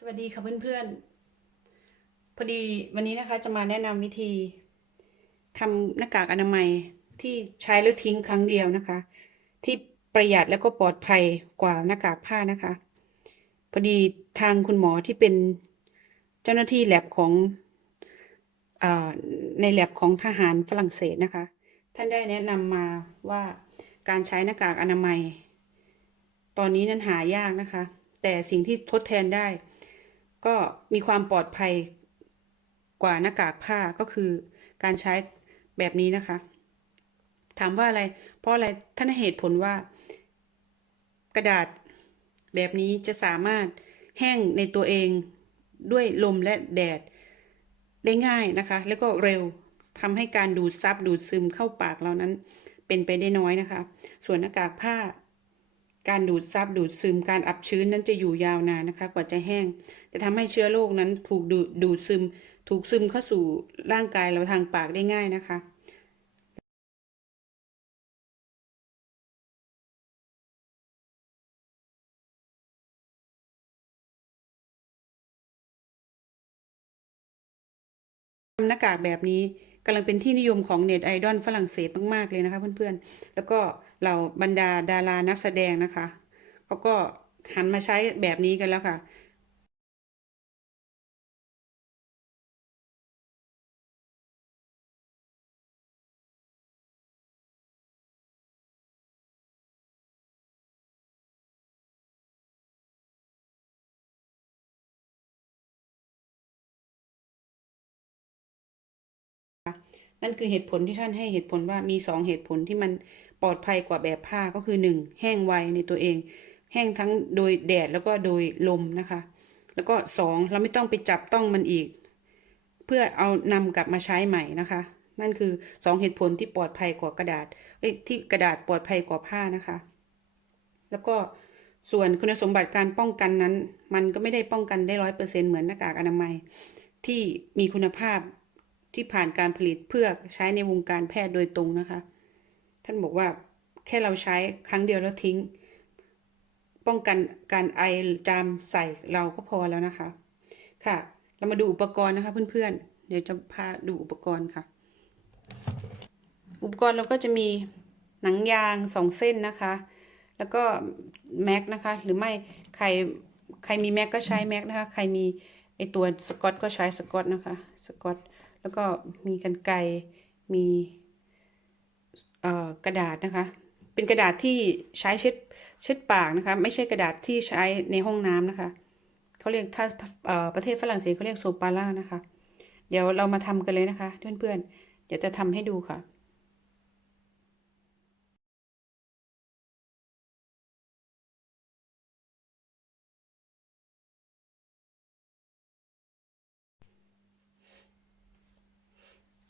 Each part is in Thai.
สวัสดีค่ะเพื่อนๆ พอดีวันนี้นะคะจะมาแนะนำวิธีทำหน้ากากอนามัยที่ใช้แล้วทิ้งครั้งเดียวนะคะ ที่ประหยัดแล้วก็ปลอดภัยกว่าหน้ากากผ้านะคะ พอดีทางคุณหมอที่เป็นเจ้าหน้าที่แลบของอในแลบของทหารฝรั่งเศสนะคะ ท่านได้แนะนำมาว่าการใช้หน้ากากอนามัย ตอนนี้นั้นหายากนะคะ แต่สิ่งที่ทดแทนได้ ก็มีความปลอดภัยกว่าหน้ากากผ้าก็คือการใช้แบบนี้นะคะ ถามว่าอะไร เพราะอะไรท่านเหตุผลว่า กระดาษแบบนี้จะสามารถแห้งในตัวเองด้วยลมและแดดได้ง่ายนะคะ แล้วก็เร็วทำให้การดูดซับดูดซึมเข้าปากเรานั้นเป็นไปได้น้อยนะคะ ส่วนหน้ากากผ้า การดูดซับดูดซึมการอับชื้นนั้นจะอยู่ยาวนานนะคะ กว่าจะแห้ง จะทำให้เชื้อโรคนั้นถูกดูดดูดซึม ถูกซึมเข้าสู่ร่างกายเราทางปากได้ง่ายนะคะหน้ากากแบบนี้ กำลังเป็นที่นิยมของเน็ตไอดอลฝรั่งเศสมากๆเลยนะคะเพื่อนๆ แล้วก็เหล่าบรรดาดารานักแสดงนะคะเขาก็หันมาใช้แบบนี้กันแล้วค่ะ นั่นคือเหตุผลที่ท่านให้เหตุผลว่ามีสองเหตุผลที่มันปลอดภัยกว่าแบบผ้าก็คือหนึ่งแห้งไวในตัวเอง แห้งทั้งโดยแดดแล้วก็โดยลมนะคะ แล้วก็สองเราไม่ต้องไปจับต้องมันอีก เพื่อเอานำกลับมาใช้ใหม่นะคะ นั่นคือสองเหตุผลที่ปลอดภัยกว่ากระดาษที่กระดาษปลอดภัยกว่าผ้านะคะ แล้วก็ส่วนคุณสมบัติการป้องกันนั้น มันก็ไม่ได้ป้องกันได้ร้อยเปอร์เซ็นเหมือนหน้ากากอนามัย ที่มีคุณภาพ ที่ผ่านการผลิตเพื่อใช้ในวงการแพทย์โดยตรงนะคะ ท่านบอกว่าแค่เราใช้ครั้งเดียวแล้วทิ้ง ป้องกันการไอจามใส่เราก็พอแล้วนะคะ ค่ะ เรามาดูอุปกรณ์นะคะเพื่อนๆ เดี๋ยวจะพาดูอุปกรณ์ค่ะ อุปกรณ์เราก็จะมีหนังยางสองเส้นนะคะ แล้วก็แม็กนะคะ หรือไม่ใครใครมีแม็กก็ใช้แม็กนะคะ ใครมีไอตัวสกอตก็ใช้สกอตนะคะ สกอต แล้วก็มีกันไกมีกระดาษนะคะ เป็นกระดาษที่ใช้เช็ดเช็ดปากนะคะ ไม่ใช่กระดาษที่ใช้ในห้องน้ำนะคะเขาเรียกถ้าประเทศฝรั่งเศสเขาเรียกโซปาร่านะคะ เดี๋ยวเรามาทำกันเลยนะคะ เพื่อนๆเดี๋ยวจะทำให้ดูค่ะ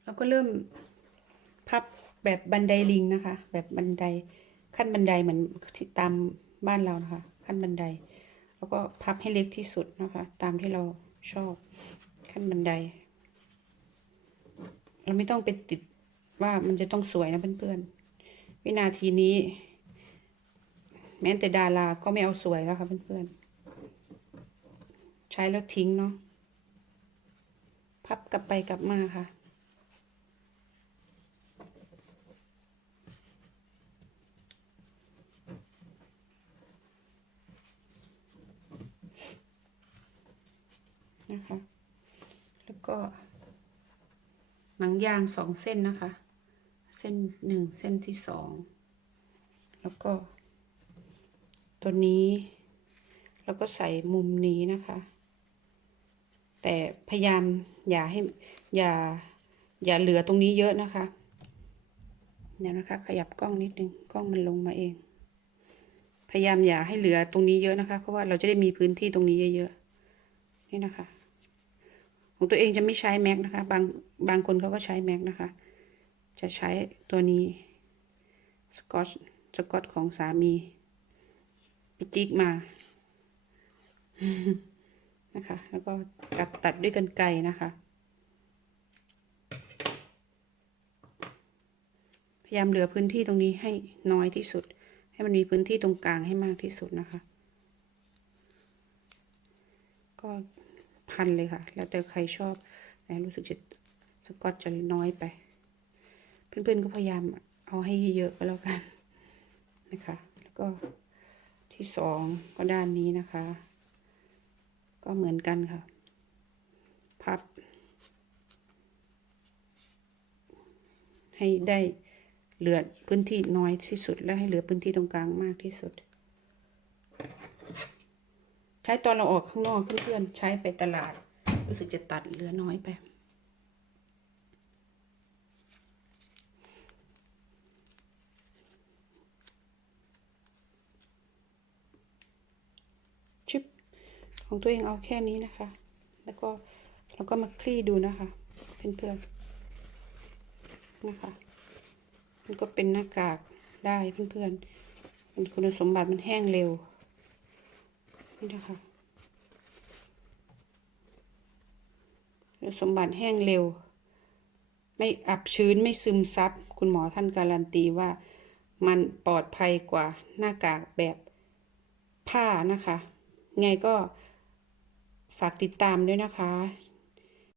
แล้วก็เริ่มพับแบบบันไดลิงนะคะ แบบบันไดขั้นบันไดเหมือนที่ตามบ้านเรานะคะ ขั้นบันได แล้วก็พับให้เล็กที่สุดนะคะ ตามที่เราชอบขั้นบันได เราไม่ต้องไปติดว่ามันจะต้องสวยนะเพื่อนๆ วินาทีนี้ แม้แต่ดาราก็ไม่เอาสวยแล้วค่ะเพื่อนๆ ใช้แล้วทิ้งเนาะพับกลับไปกลับมาค่ะ นะคะ แล้วก็ หนังยางสองเส้นนะคะ เส้นหนึ่งเส้นที่สอง แล้วก็ ตัวนี้ แล้วก็ใส่มุมนี้นะคะ แต่พยายามอย่าให้อย่าอย่าเหลือตรงนี้เยอะนะคะ เดี๋ยวนะคะ ขยับกล้องนิดนึง กล้องมันลงมาเอง พยายามอย่าให้เหลือตรงนี้เยอะนะคะ เพราะว่าเราจะได้มีพื้นที่ตรงนี้เยอะๆ นี่นะคะ ของตัวเองจะไม่ใช้แม็กนะคะ บางบางคนเขาก็ใช้แม็กนะคะ จะใช้ตัวนี้สกอตสกอตของสามีไปจิกมานะคะ แล้วก็กัดตัดด้วยกันไกรนะคะ พยายามเหลือพื้นที่ตรงนี้ให้น้อยที่สุด ให้มันมีพื้นที่ตรงกลางให้มากที่สุดนะคะ ก็ พันเลยค่ะ แล้วแต่ใครชอบนะรู้สึกจะสกอตจะน้อยไป เพื่อนๆก็พยายามเอาให้เยอะๆก็แล้วกันนะคะ แล้วก็ที่สองก็ด้านนี้นะคะ ก็เหมือนกันค่ะ พับ ให้ได้เหลือพื้นที่น้อยที่สุดและให้เหลือพื้นที่ตรงกลางมากที่สุด ใช้ตอนเราออกข้างนอกเพื่อนๆใช้ไปตลาด รู้สึกจะตัดเหลือน้อยไปชิปของตัวเองเอาแค่นี้นะคะ แล้วก็เราก็มาคลี่ดูนะคะเพื่อนๆนะคะ มันก็เป็นหน้ากากได้เพื่อนๆมันคุณสมบัติมันแห้งเร็ว นี่นะคะคุณสมบัติแห้งเร็ว ไม่อับชื้นไม่ซึมซับ คุณหมอท่านการันตีว่ามันปลอดภัยกว่าหน้ากากแบบผ้านะคะ ไงก็ฝากติดตามด้วยนะคะ